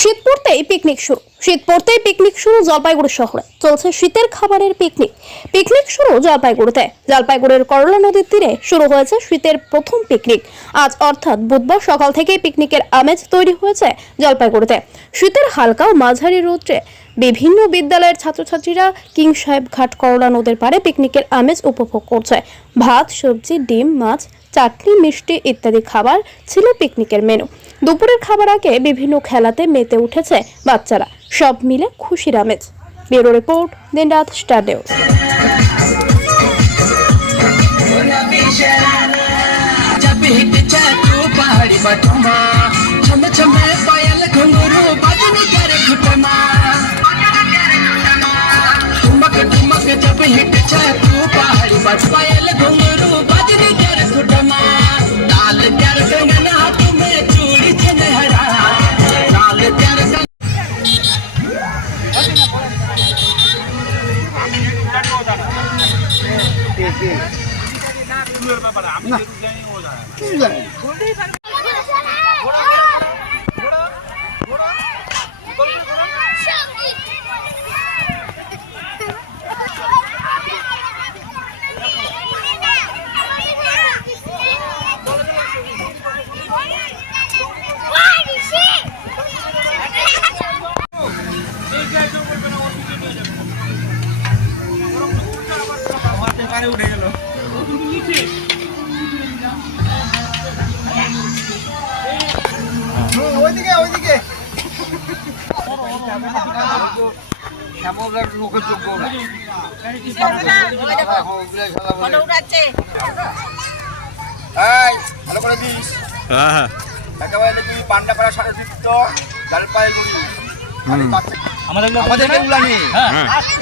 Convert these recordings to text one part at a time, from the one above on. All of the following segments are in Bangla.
শীত পড়তেই পিকনিক শুরু জলপাইগুড়ি শহরে। চলছে শীতের খাবারের পিকনিক শুরু জলপাইগুড়িতে। জলপাইগুড়ির করলা নদীর তীরে শুরু হয়েছে শীতের প্রথম পিকনিক। আজ অর্থাৎ বুধবার সকাল থেকেই পিকনিকের আমেজ তৈরি হয়েছে জলপাইগুড়িতে। শীতের হালকা ও মাঝারি রোদ্রে বিভিন্ন বিদ্যালয়ের ছাত্রছাত্রীরা কিং সাহেব ঘাট করলা নদীর পাড়ে পিকনিকের আমেজ উপভোগ করছে। ভাত, সবজি, ডিম, মাছ, চাটনি, মিষ্টি ইত্যাদি খাবার ছিল পিকনিকের মেনু। দুপুরের খাবার আগে বিভিন্ন খেলাতে মেতে উঠেছে বাচ্চারা। সব মিলে খুশির আমেজ। ব্যুরো রিপোর্ট, দিনরাত স্টার নিউজ। উঠে গেল ওইদিকে লোকের যোগ্য ভালো করে দিস। একেবারে দেখবি পান্ডাপাড়া সারযুক্ত জলপাইগুড়ি আমাদের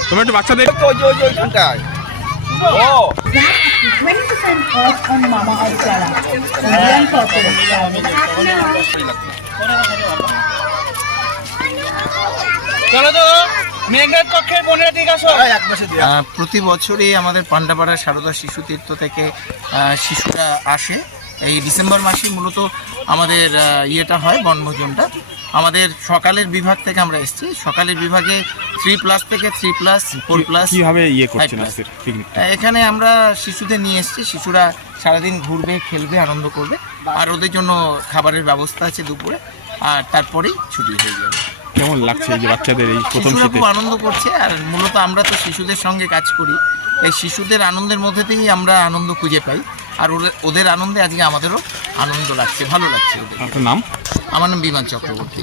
তুমি একটু বাচ্চাদের ওইখানটায় 20% off on Mama Earth Jala. Indian purpose. চলো তো মেঘনাথ কক্ষের বোনের দিকে আসো। প্রতি বছরই আমাদের পান্ডাপাড়া সারদা শিশু তীর্থ থেকে শিশুরা আসে। এই ডিসেম্বর মাসে মূলত আমাদের ইয়েটা হয়, বনভোজনটা। আমাদের সকালের বিভাগ থেকে আমরা এসেছি। সকালের বিভাগে 3+ থেকে 3+, 4+, কিভাবে ইয়ে করছেন আজকের পিকনিক? এখানে আমরা শিশুদের নিয়ে এসেছি। শিশুরা সারাদিন ঘুরবে, খেলবে, আনন্দ করবে। আর ওদের জন্য খাবারের ব্যবস্থা আছে দুপুরে, আর তারপরেই ছুটি হয়ে যাবে। কেমন লাগছে এই যে বাচ্চাদের এই প্রথম শিশুরা শীতে? খুব আনন্দ করছে। আর মূলত আমরা তো শিশুদের সঙ্গে কাজ করি, এই শিশুদের আনন্দের মধ্যে থেকেই আমরা আনন্দ খুঁজে পাই। আর ওদের আনন্দে আজকে আমাদেরও আনন্দ লাগছে, ভালো লাগছে ওদের। আপনার নাম? আমার নাম বিমান চক্রবর্তী।